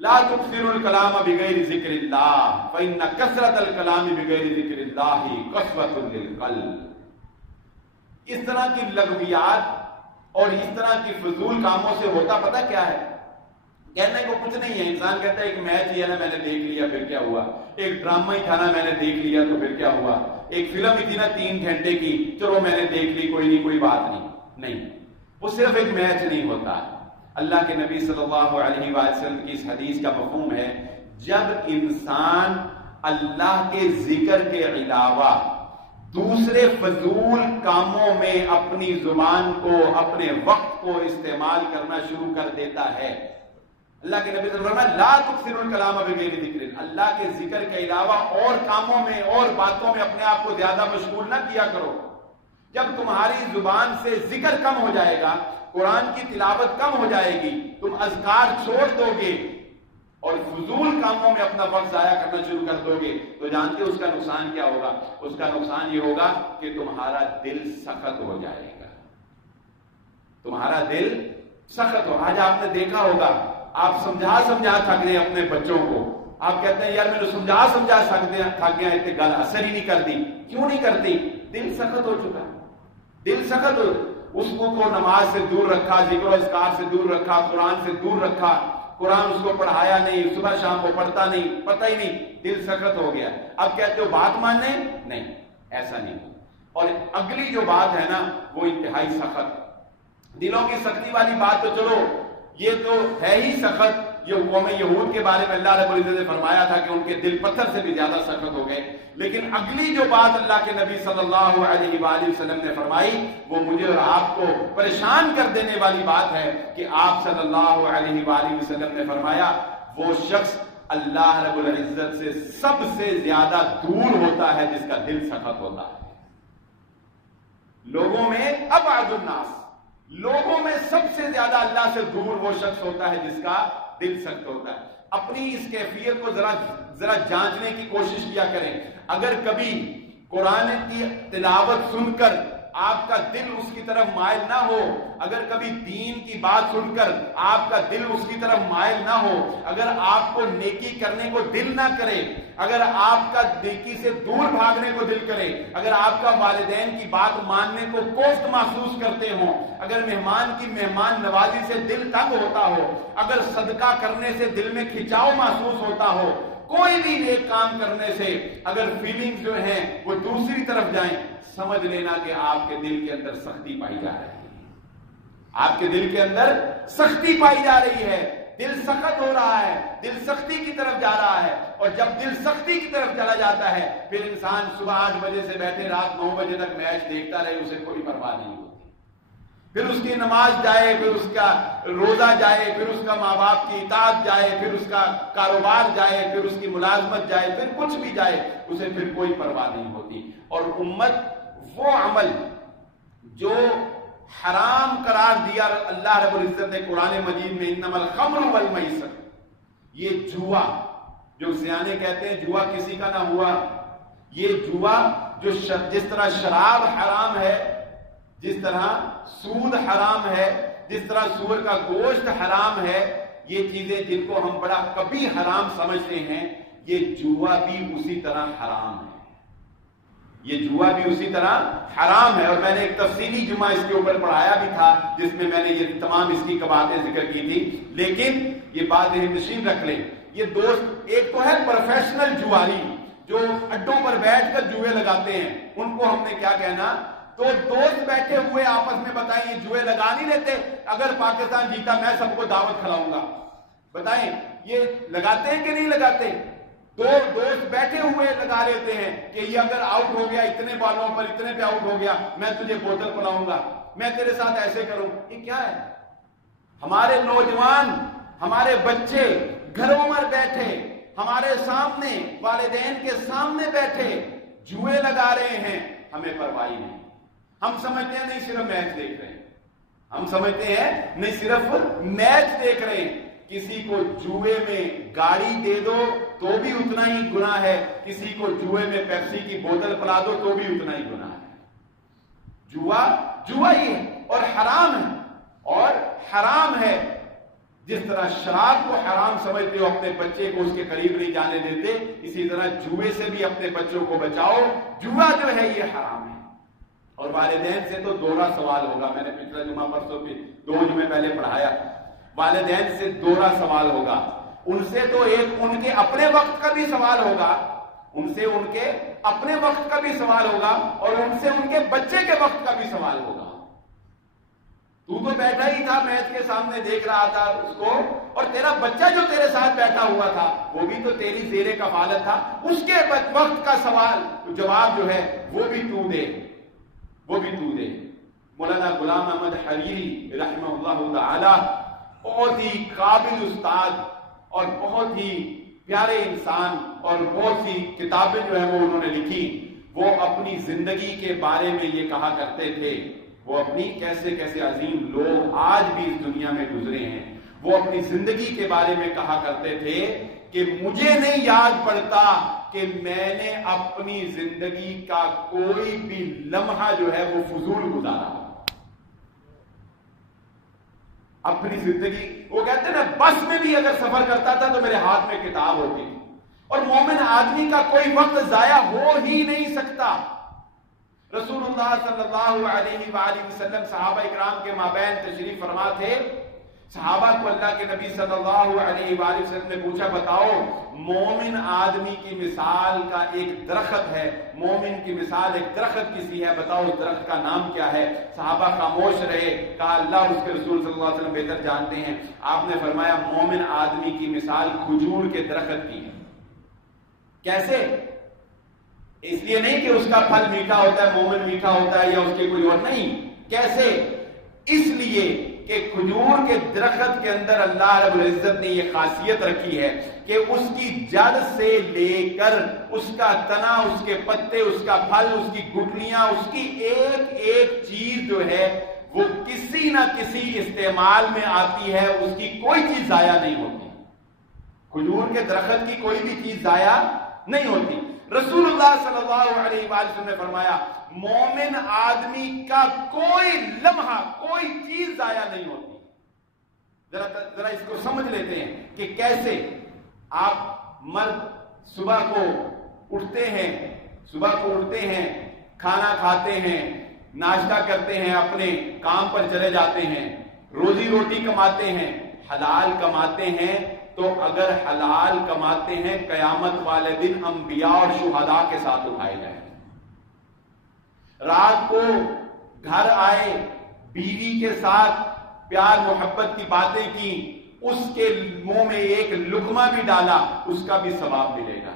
لا تكثروا الكلام بغیر ذکر اللہ فإن کثرة الکلام بغیر ذکر اللہ قسوۃ للقلب۔ اس طرح کی لغویات اور اس طرح کی فضول کاموں سے ہوتا پتہ کیا ہے؟ کہنے کو کچھ نہیں ہے۔ انسان کہتا ہے ایک میچ ہی ہے نا، میں نے دیکھ لیا پھر کیا ہوا، ایک ڈرامہ ہی تھا نا، میں نے دیکھ لیا تو پھر کیا ہوا، ایک فلم ہی تھی نا 3 گھنٹے کی، چلو میں نے دیکھ لی، کوئی نہیں، کوئی بات نہیں۔ نہیں، وہ صرف ایک میچ نہیں ہوتا۔ اللہ کے نبی صلی اللہ علیہ وسلم کی اس حدیث کا مفہوم ہے، جب انسان اللہ کے ذکر کے علاوہ دوسرے فضول کاموں میں اپنی زبان کو، اپنے وقت کو استعمال کرنا شروع کر دیتا ہے، اللہ کے نبی صلی اللہ علیہ وسلم لا تکثروا الکلام بغیر ذکر، اللہ کے ذکر کے علاوہ اور کاموں میں اور باتوں میں اپنے آپ کو زیادہ مشغول نہ کیا کرو۔ جب تمہاری زبان سے ذکر کم ہو جائے گا، قرآن کی تلاوت کم ہو جائے گی، تم اذکار چھوڑ دو گے اور فضول کاموں میں اپنا وقت ضائع کرنا شروع کر دو گے، تو جانتے ہو اس کا نقصان کیا ہوگا؟ اس کا نقصان یہ ہوگا کہ تمہارا دل سخت ہو جائے گا، تمہارا دل سخت ہو۔ آج آپ نے دیکھا ہوگا، آپ سمجھا تھک گئے اپنے بچوں کو، آپ کہتے ہیں یار میں نے سمجھا تھک گیا، اتنے گل اثر ہی نہیں کرتی۔ کیوں نہیں کرتی؟ دل سخت ہو چکا، دل سخت ہو۔ اس کو نماز سے دور رکھا، ذکر و اذکار سے دور رکھا، قرآن سے دور رکھا، قرآن اس کو پڑھایا نہیں، صبح شام وہ پڑھتا نہیں، پتہ ہی نہیں، دل سخت ہو گیا۔ اب کہتے ہو بات ماننے؟ نہیں، ایسا نہیں۔ اور اگلی جو بات ہے نا، وہ انتہائی سخت، دلوں کی سختی والی بات تو چلو یہ تو ہے ہی سخت۔ یہ قوم یہود کے بارے میں اللہ رب العزت نے فرمایا تھا کہ ان کے دل پتھر سے بھی زیادہ سخت ہو گئے، لیکن اگلی جو بات اللہ کے نبی صلی اللہ علیہ وآلہ وسلم نے فرمائی، وہ مجھے اور آپ کو پریشان کر دینے والی بات ہے کہ آپ صلی اللہ علیہ وآلہ وسلم نے فرمایا، وہ شخص اللہ رب العزت سے سب سے زیادہ دور ہوتا ہے جس کا دل سخت ہوتا ہے۔ لوگوں میں ابعد الناس، لوگوں میں سب سے زیادہ اللہ سے دور وہ شخص ہوتا ہے جس کا دل سخت ہوتا ہے۔ اپنی اس کیفیت کو ذرا جانچنے کی کوشش کیا کریں۔ اگر کبھی قرآن کی تلاوت سن کر آپ کا دل اس کی طرف مائل نہ ہو، اگر کبھی دین کی بات سن کر آپ کا دل اس کی طرف مائل نہ ہو، اگر آپ کو نیکی کرنے کو دل نہ کرے، اگر آپ کا نیکی سے دور بھاگنے کو دل کرے، اگر آپ کا والدین کی بات ماننے کو کوفت محسوس کرتے ہوں، اگر مہمان کی مہمان نوازی سے دل تنگ ہوتا ہو، اگر صدقہ کرنے سے دل میں کھچاؤ محسوس ہوتا ہو، کوئی بھی نیک کام کرنے سے اگر فیلنگز جو ہیں وہ دوسری طرف جائیں، سمجھ لینا کہ آپ کے دل کے اندر سختی پائی جا رہی ہے، آپ کے دل کے اندر سختی پائی جا رہی ہے، دل سخت ہو رہا ہے، دل سختی کی طرف جا رہا ہے۔ اور جب دل سختی کی طرف چلا جاتا ہے، پھر انسان صبح 8 بجے سے بیٹھے رات 9 بجے تک میچ دیکھتا رہے، اسے کوئی پرواہ نہیں ہوتی، پھر اس کی نماز جائے، پھر اس کا روزہ جائے، پھر اس کا ماں باپ کی اطاعت جائے، پھر اس کا کاروبار جائے، پھر اس کی ملازمت جائے، پھر کچھ بھی جائے، اسے پھر کوئی پرواہ نہیں ہوتی۔ اور امت وہ عمل جو حرام قرار دیا اللہ رب العزت نے قرآن مجید میں، انما الخمر والمیسر، یہ جوا جو سیانے کہتے ہیں جوا کسی کا نہ ہوا، یہ جوا جو جس طرح شراب حرام ہے، جس طرح سود حرام ہے، جس طرح سور کا گوشت حرام ہے، یہ چیزیں جن کو ہم بڑا کبھی حرام سمجھتے ہیں، یہ جوا بھی اسی طرح حرام ہے، یہ جوا بھی اسی طرح حرام ہے۔ اور میں نے ایک تفصیلی جمعہ اس کے اوپر پڑھایا بھی تھا جس میں میں نے یہ تمام اس کی باتیں ذکر کی تھی، لیکن یہ بات ذہن نشین رکھ لیں، یہ دوست ایک تو ہے پروفیشنل جواری جو اڈوں پر بیٹھ کر جوئے لگاتے ہیں، ان کو ہم نے کیا کہنا؟ تو دوست بیٹھے ہوئے آپس میں بتائیں یہ جوئے لگا نہیں لیتے، اگر پاکستان جیتا میں سب کو دعوت کھلاؤں گا، بتائیں یہ لگاتے ہیں کہ نہیں لگاتے؟ دو دوست بیٹھے ہوئے لگا لیتے ہیں کہ یہ اگر آؤٹ ہو گیا اتنے بالوں پر اتنے پہ آؤٹ ہو گیا میں تجھے بوتل پلاؤں گا، میں تیرے ساتھ ایسے کروں۔ یہ کیا ہے؟ ہمارے نوجوان، ہمارے بچے گھروں میں بیٹھے، ہمارے سامنے والدین کے سامنے بیٹھے جوئے لگا رہے ہیں، ہمیں پرواہ نہیں۔ ہم سمجھتے ہیں نہیں صرف میچ دیکھ رہے ہیں، ہم سمجھتے ہیں نہیں صرف میچ دیکھ رہے ہیں۔ کسی کو جوئے میں گاڑی دے دو تو بھی اتنا ہی گناہ ہے، کسی کو جوئے میں پیپسی کی بوتل پلا دو تو بھی اتنا ہی گناہ ہے۔ جوا ہی ہے اور حرام ہے، اور حرام ہے۔ جس طرح شراب کو حرام سمجھتے ہو، اپنے بچے کو اس کے قریب نہیں جانے دیتے، اسی طرح جوئے سے بھی اپنے بچوں کو بچاؤ۔ جوا جو ہے یہ حرام ہے۔ اور والدین سے تو دوہرا سوال ہوگا، میں نے پچھلا جمعہ پرسوں بھی 2 جمعے پہلے پڑھایا، والدین سے دوہرا سوال ہوگا۔ ان سے تو ایک ان کے اپنے وقت کا بھی سوال ہوگا، ان سے ان کے اپنے وقت کا بھی سوال ہوگا، اور ان سے ان کے بچے کے وقت کا بھی سوال ہوگا۔ تو بیٹھا ہی تھا میچ کے سامنے دیکھ رہا تھا اس کو، اور تیرا بچہ جو تیرے ساتھ بیٹھا ہوا تھا وہ بھی تو تیری زیر کفالت تھا، اس کے وقت کا سوال جواب جو ہے وہ بھی تو دے، وہ بھی تو دے۔ مولانا غلام احمد حریری رحمہ اللہ تعالی بہت ہی قابل استاد اور بہت ہی پیارے انسان، اور بہت سی کتابیں جو ہیں وہ انہوں نے لکھی۔ وہ اپنی زندگی کے بارے میں یہ کہا کرتے تھے، وہ اپنی کیسے کیسے عظیم لوگ آج بھی اس دنیا میں گزرے ہیں، وہ اپنی زندگی کے بارے میں کہا کرتے تھے کہ مجھے نہیں یاد پڑتا کہ میں نے اپنی زندگی کا کوئی بھی لمحہ جو ہے وہ فضول گزارا۔ اپنی زندگی، وہ کہتے ہیں نا بس میں بھی اگر سفر کرتا تھا تو میرے ہاتھ میں کتاب ہوتی، اور مومن آدمی کا کوئی وقت ضائع ہو ہی نہیں سکتا۔ رسول اللہ صلی اللہ علیہ وآلہ وسلم صحابہ اکرام کے مابین تشریف فرما تھے، صحابہ کو اللہ کے نبی صلی اللہ علیہ وآلہ وسلم نے پوچھا بتاؤ مومن آدمی کی مثال کا ایک درخت ہے، مومن کی مثال ایک درخت کسی ہے، بتاؤ اس درخت کا نام کیا ہے؟ صحابہ خاموش رہے، کہا اللہ اس کے رسول صلی اللہ علیہ وسلم بہتر جانتے ہیں۔ آپ نے فرمایا مومن آدمی کی مثال کھجور کے درخت کی ہے۔ کیسے؟ اس لیے نہیں کہ اس کا پھل میٹھا ہوتا ہے، مومن میٹھا ہوتا ہے یا اس کے کوئی اور، نہیں۔ کیسے؟ اس لیے کہ کھجور کے درخت کے اندر اللہ رب العزت نے یہ خاصیت رکھی ہے کہ اس کی جڑ سے لے کر اس کا تنا، اس کے پتے، اس کا پھل، اس کی گٹلیاں، اس کی ایک ایک چیز جو ہے وہ کسی نہ کسی استعمال میں آتی ہے، اس کی کوئی چیز ضائع نہیں ہوتی۔ کھجور کے درخت کی کوئی بھی چیز ضائع نہیں ہوتی۔ رسول اللہ صلی اللہ علیہ وآلہ وسلم نے فرمایا مومن آدمی کا کوئی لمحہ، کوئی چیز ضائع نہیں ہوتی۔ ذرا اس کو سمجھ لیتے ہیں کہ کیسے آپ مرد صبح کو اٹھتے ہیں، کھانا کھاتے ہیں، ناشتہ کرتے ہیں، اپنے کام پر چلے جاتے ہیں، روزی روٹی کماتے ہیں، حلال کماتے ہیں، تو اگر حلال کماتے ہیں قیامت والے دن انبیاء اور شہداء کے ساتھ اٹھائے جائیں۔ رات کو گھر آئے، بیوی کے ساتھ پیار محبت کی باتیں کی، اس کے منہ میں ایک لقمہ بھی ڈالا، اس کا بھی ثواب ملے گا۔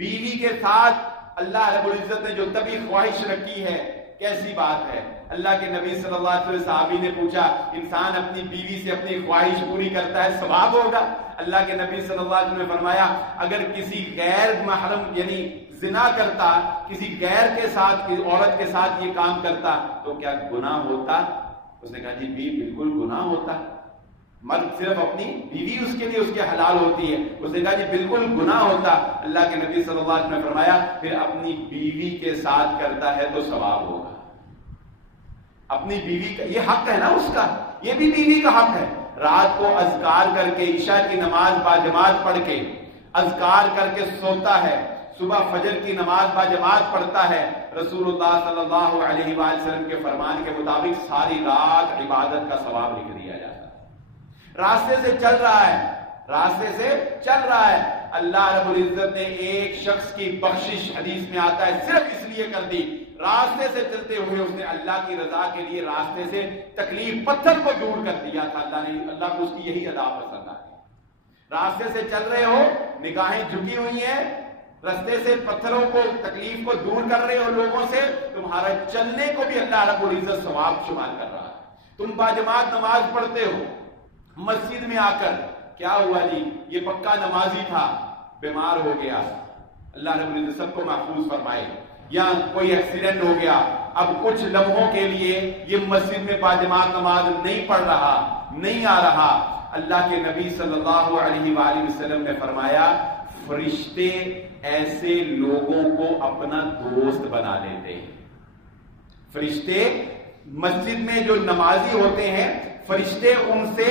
بیوی کے ساتھ اللہ رب العزت نے جو طبی خواہش رکھی ہے، کیسی بات ہے۔ اللہ کے نبی صلی اللہ علیہ وسلم صحابی نے پوچھا انسان اپنی بیوی سے اپنی خواہش پوری کرتا ہے ثواب ہوگا؟ اللہ کے نبی صلی اللہ علیہ وسلم نے فرمایا اگر کسی غیر محرم یعنی زنا کرتا، کسی غیر کے ساتھ، کسی عورت کے ساتھ یہ کام کرتا تو کیا گناہ ہوتا؟ اس نے کہا جی بالکل گناہ ہوتا۔ مرد صرف اپنی بیوی اس کے لیے اس کے حلال ہوتی ہے، اس نے کہا جی بالکل گناہ ہوتا۔ اللہ کے نبی صلی اللہ علیہ وسلم نے فرمایا پھر اپنی بیوی کے ساتھ کرتا ہے تو ثواب ہوگا۔ اپنی بیوی کا یہ حق ہے نا اس کا، یہ بھی بیوی کا حق ہے. رات کو اذکار کر کے عشاء کی نماز باجماعت پڑھ کے اذکار کر کے سوتا ہے، صبح فجر کی نماز باجماعت پڑھتا ہے. رسول اللہ صلی اللہ علیہ وآلہ وسلم کے فرمان کے مطابق ساری رات عبادت کا ثواب لکھ دیا جاتا ہے. راستے سے چل رہا ہے، راستے سے چل رہا ہے، اللہ رب العزت نے ایک شخص کی بخشش حدیث میں آتا ہے صرف اس لیے کر دی، راستے سے چلتے ہوئے اس نے اللہ کی رضا کے لیے راستے سے تکلیف پتھر کو دور کر دیا تھا. اللہ کو اس کی یہی ادا پسند آئی. راستے سے چل رہے ہو، نگاہیں جھکی ہوئی ہیں، راستے سے پتھروں کو تکلیف کو دور کر رہے ہو لوگوں سے، تمہارا چلنے کو بھی اللہ رب العزت ثواب شمار کر رہا ہے. تم باجماعت نماز پڑھتے ہو، مسجد میں آ کر کیا ہوا جی، یہ پکا نمازی تھا، بیمار ہو گیا، اللہ رب العزت سب کو محفوظ فرمائے. یا کوئی ایکسیڈنٹ ہو گیا، اب کچھ لمحوں کے لیے یہ مسجد میں باجماعت نماز نہیں پڑھ رہا، نہیں آ رہا. اللہ کے نبی صلی اللہ علیہ وآلہ وسلم نے فرمایا فرشتے ایسے لوگوں کو اپنا دوست بنا لیتے ہیں. فرشتے مسجد میں جو نمازی ہوتے ہیں، فرشتے ان سے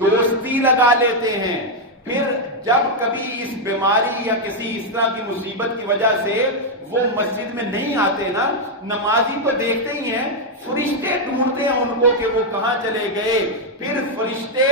دوستی لگا لیتے ہیں. پھر جب کبھی اس بیماری یا کسی اس طرح کی مصیبت کی وجہ سے وہ مسجد میں نہیں آتے نا، نمازی کو دیکھتے ہی ہیں، فرشتے ڈھونڈتے ہیں ان کو کہ وہ کہاں چلے گئے. پھر فرشتے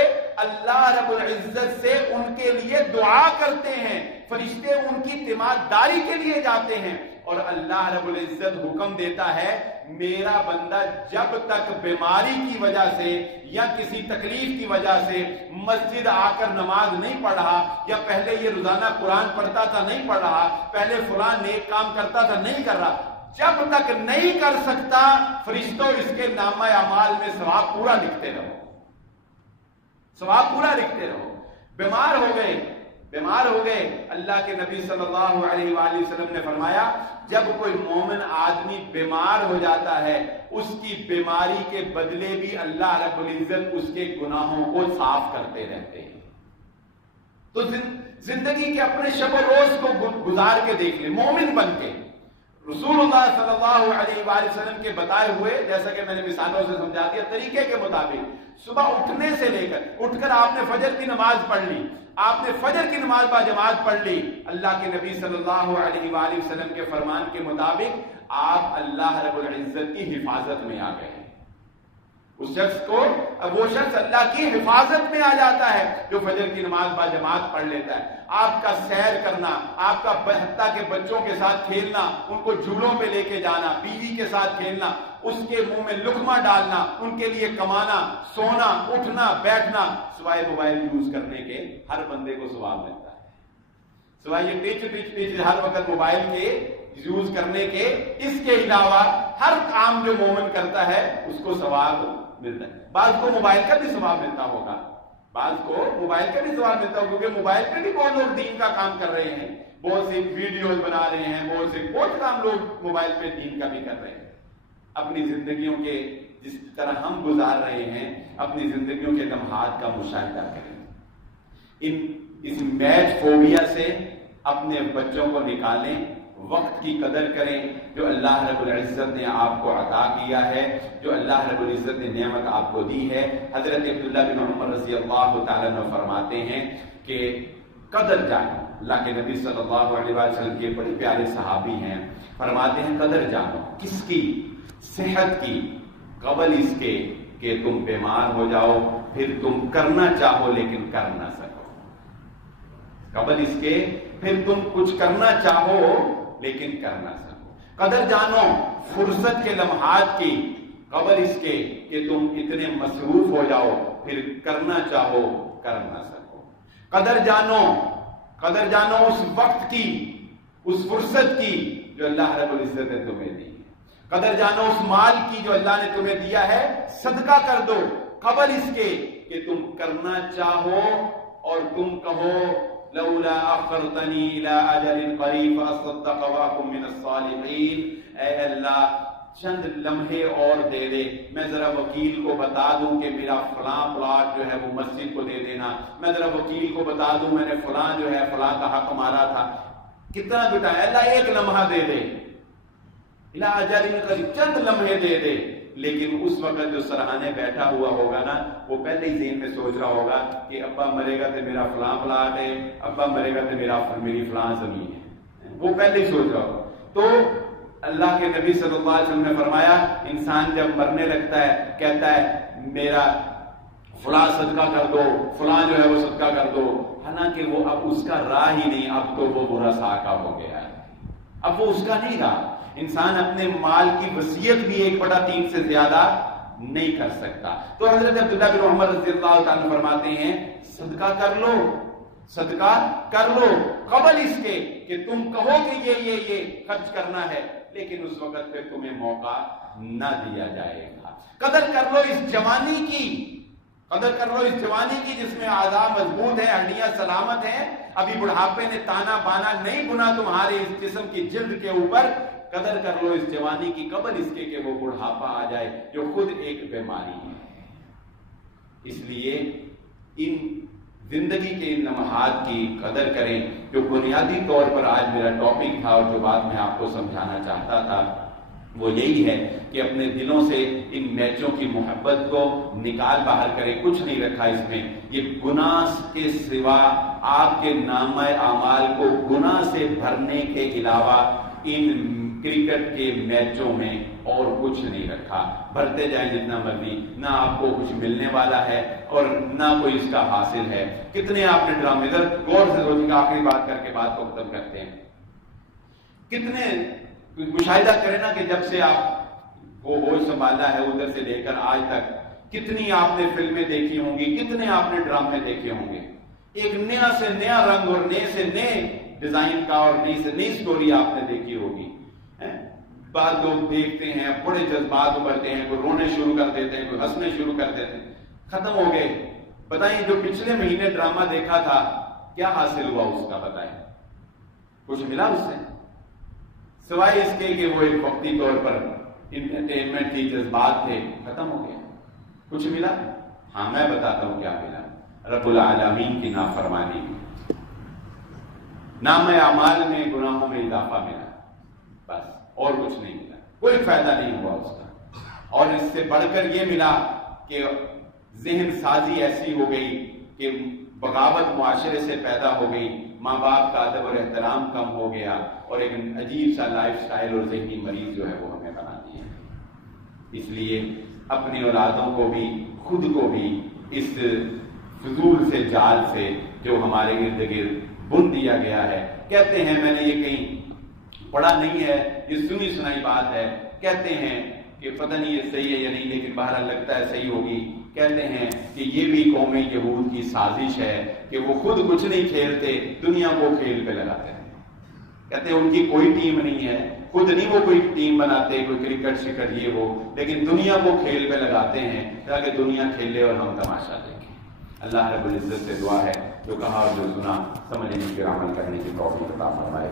اللہ رب العزت سے ان کے لیے دعا کرتے ہیں، فرشتے ان کی تیمارداری کے لیے جاتے ہیں، اور اللہ رب العزت حکم دیتا ہے میرا بندہ جب تک بیماری کی وجہ سے یا کسی تکلیف کی وجہ سے مسجد آ کر نماز نہیں پڑھ رہا، یا پہلے یہ روزانہ قرآن پڑھتا تھا نہیں پڑھ رہا، پہلے فلاں نیک کام کرتا تھا نہیں کر رہا، جب تک نہیں کر سکتا فرشتوں اس کے نامہ اعمال میں ثواب پورا لکھتے رہو، ثواب پورا لکھتے رہو. بیمار ہو گئے اللہ کے نبی صلی اللہ علیہ وآلہ وسلم نے فرمایا جب کوئی مومن آدمی بیمار ہو جاتا ہے، اس کی بیماری کے بدلے بھی اللہ رب العزت اس کے گناہوں کو صاف کرتے رہتے ہیں. تو زندگی کے اپنے شب و روز کو گزار کے دیکھ لیں مومن بن کے. رسول اللہ صلی اللہ علیہ وآلہ وسلم کے بتائے ہوئے، جیسا کہ میں نے مثالوں سے سمجھا دیا، طریقے کے مطابق صبح اٹھنے سے لے کر اٹھ کر آپ نے فجر کی نماز پڑھ لی، آپ نے فجر کی نماز باجماعت پڑھ لی، اللہ کے نبی صلی اللہ علیہ وآلہ وسلم کے فرمان کے مطابق آپ اللہ رب العزت کی حفاظت میں آ گئے. اس شخص کو وہ شخص اللہ کی حفاظت میں آ جاتا ہے جو فجر کی نماز باجماعت پڑھ لیتا ہے. آپ کا سیر کرنا، آپ کا حتیٰ کہ بچوں کے ساتھ کھیلنا، ان کو جھولوں پہ لے کے جانا، بیوی کے ساتھ کھیلنا، اس کے منہ میں لقمہ ڈالنا، ان کے لیے کمانا، سونا، اٹھنا، بیٹھنا، سوائے موبائل یوز کرنے کے ہر بندے کو ثواب ملتا ہے. سوائے یہ پیچھے ہر وقت موبائل کے یوز کرنے کے، اس کے علاوہ ہر کام جو مومن کرتا ہے اس کو ثواب ملتا ہے. بعض کو موبائل کا بھی ثواب ملتا ہوگا، بعض کو موبائل کا بھی ثواب ملتا ہوگا، کیونکہ موبائل پہ بھی بہت لوگ دین کا کام کر رہے ہیں، بہت سی ویڈیوز بنا رہے ہیں، بہت کام لوگ موبائل پہ دین کا بھی کر رہے ہیں. اپنی زندگیوں کے جس طرح ہم گزار رہے ہیں، اپنی زندگیوں کے لمحات کا مشاہدہ کریں. اس میچ فوبیا سے اپنے بچوں کو نکالیں، وقت کی قدر کریں جو اللہ رب العزت نے آپ کو عطا کیا ہے، جو اللہ رب العزت نے نعمت آپ کو دی ہے. حضرت عبداللہ بن عمر رضی اللہ تعالیٰ عنہ فرماتے ہیں کہ قدر جانو، اللہ کے نبی صلی اللہ علیہ وسلم کے بڑے پیارے صحابی ہیں، فرماتے ہیں قدر جانو کس کی؟ صحت کی، قبل اس کے کہ تم بیمار ہو جاؤ پھر تم کرنا چاہو لیکن کر نہ سکو. قبل اس کے پھر تم کچھ کرنا چاہو لیکن کر نہ سکو. قدر جانو فرصت کے لمحات کی، قبل اس کے کہ تم اتنے مصروف ہو جاؤ پھر کرنا چاہو کر نہ سکو. قدر جانو اس وقت کی، اس فرصت کی جو اللہ رب العزت نے تمہیں دی. قدر جانو اس مال کی جو اللہ نے تمہیں دیا ہے، صدقہ کر دو قبل اس کے کہ تم کرنا چاہو اور تم کہو لولا اخرتنی الى اجل قریب فاصدق واکن من الصالحین. اے اللہ چند لمحے اور دے دے، میں ذرا وکیل کو بتا دوں کہ میرا فلاں پلاٹ جو ہے وہ مسجد کو دے دینا، میں ذرا وکیل کو بتا دوں میں نے فلاں جو ہے فلاں کا حق مارا تھا. کتنا بتایا اللہ، ایک لمحہ دے دے، الى اجل قریب چند لمحے دے دے، لیکن اس وقت جو سرحانے بیٹھا ہوا ہوگا نا وہ پہلے ہی ذہن میں سوچ رہا ہوگا کہ ابا مرے گا تو میرا فلاں فلاں ہے، ابا مرے گا تو میری فلاں زمین ہے، وہ پہلے ہی سوچ رہا ہوگا۔ تو اللہ کے نبی صلی اللہ علیہ وسلم نے فرمایا انسان جب مرنے لگتا ہے کہتا ہے میرا فلاں صدقہ کر دو، فلاں جو ہے وہ صدقہ کر دو، حالانکہ وہ اب اس کا راہ ہی نہیں، اب تو وہ برا ساکا ہو گیا ہے، اب وہ اس کا نہیں رہا۔ انسان اپنے مال کی وصیت بھی 1/3 سے زیادہ نہیں کر سکتا۔ تو حضرت عبداللہ بن عمر رضی اللہ تعالیٰ فرماتے ہیں صدقہ کر لو، صدقہ کر لو قبل اس کے کہ تم کہو کہ یہ خرچ کرنا ہے، لیکن اس وقت پہ تمہیں موقع نہ دیا جائے گا۔ قدر کر لو اس جوانی کی، قدر کر لو اس جوانی کی جس میں اعضاء مضبوط ہیں، ہڈیاں سلامت ہیں، ابھی بڑھاپے نے تانا بانا نہیں بنا تمہارے اس جسم کی جلد کے اوپر۔ قدر کر لو اس جوانی کی قبل اس کے کہ وہ بڑھاپا آ جائے جو خود ایک بیماری ہے۔ اس لیے ان زندگی کے ان لمحات کی قدر کریں جو بنیادی طور پر آج میرا ٹاپک تھا، اور جو بات میں آپ کو سمجھانا چاہتا تھا وہ یہی ہے کہ اپنے دلوں سے ان میچوں کی محبت کو نکال باہر کریں۔ کچھ نہیں رکھا اس میں، یہ گناہ کے سوا آپ کے نامہ اعمال کو گناہ سے بھرنے کے علاوہ ان کرکٹ کے میچوں میں اور کچھ نہیں رکھا۔ بھرتے جائیں جتنا مرضی، نہ آپ کو کچھ ملنے والا ہے اور نہ کوئی اس کا حاصل ہے۔ کتنے آپ نے ڈرامے، ادھر غور سے سوچیں، آخری بات کر کے بات کو ختم کرتے ہیں، کتنے مشاہدہ کریں نا کہ جب سے آپ وہ ہوش سنبھالا ہے ادھر سے لے کر آج تک کتنی آپ نے فلمیں دیکھی ہوں گی، کتنے آپ نے ڈرامے دیکھے ہوں گے، ایک نیا سے نیا رنگ اور نئے سے نئے ڈیزائن کا اور نئی سے نئی سٹوری آپ نے دیکھی ہوگی۔ بعض لوگ دیکھتے ہیں بڑے جذبات ابھرتے ہیں، کوئی رونے شروع کر دیتے ہیں، کوئی ہنسنے شروع کر دیتے ہیں، ختم ہو گئے۔ بتائیں جو پچھلے مہینے ڈرامہ دیکھا تھا کیا حاصل ہوا اس کا؟ بتائیں کچھ ملا اس سے؟ سوائے اس کے کہ وہ ایک وقتی طور پر انٹرٹینمنٹ کی جذبات تھے، ختم ہو گیا۔ کچھ ملا؟ ہاں میں بتاتا ہوں کیا ملا۔ رب العالمین کی نافرمانی، نام اعمال میں گناہوں میں اضافہ ملا، بس اور کچھ نہیں ملا، کوئی فائدہ نہیں ہوا اس کا۔ اور اس سے بڑھ کر یہ ملا کہ ذہن سازی ایسی ہو گئی کہ بغاوت معاشرے سے پیدا ہو گئی، ماں باپ کا ادب اور احترام کم ہو گیا، اور ایک عجیب سا لائف سٹائل اور ذہنی مریض جو ہے وہ ہمیں بنا دیا۔ اس لیے اپنی اولادوں کو بھی خود کو بھی اس فضول سے جال سے جو ہمارے ارد گرد بن دیا گیا ہے، کہتے ہیں، میں نے یہ کہیں پڑھا نہیں ہے، یہ سنی سنائی بات ہے، کہتے ہیں کہ پتہ نہیں یہ صحیح ہے یا نہیں، لیکن بہرحال لگتا ہے صحیح ہوگی، کہتے ہیں کہ یہ بھی قوم یہود کی سازش ہے کہ وہ خود کچھ نہیں کھیلتے، دنیا کو کھیل پہ لگاتے ہیں۔ کہتے ہیں ان کی کوئی ٹیم نہیں ہے، خود نہیں وہ کوئی ٹیم بناتے، کوئی کرکٹ شکٹ یہ وہ، لیکن دنیا کو کھیل پہ لگاتے ہیں تاکہ دنیا کھیلے اور ہم تماشا دیکھیں۔ اللہ رب العزت سے دعا ہے جو کہا اور جو سنا سمجھنے کی عمل کرنے کی توفیق عطا فرمائے۔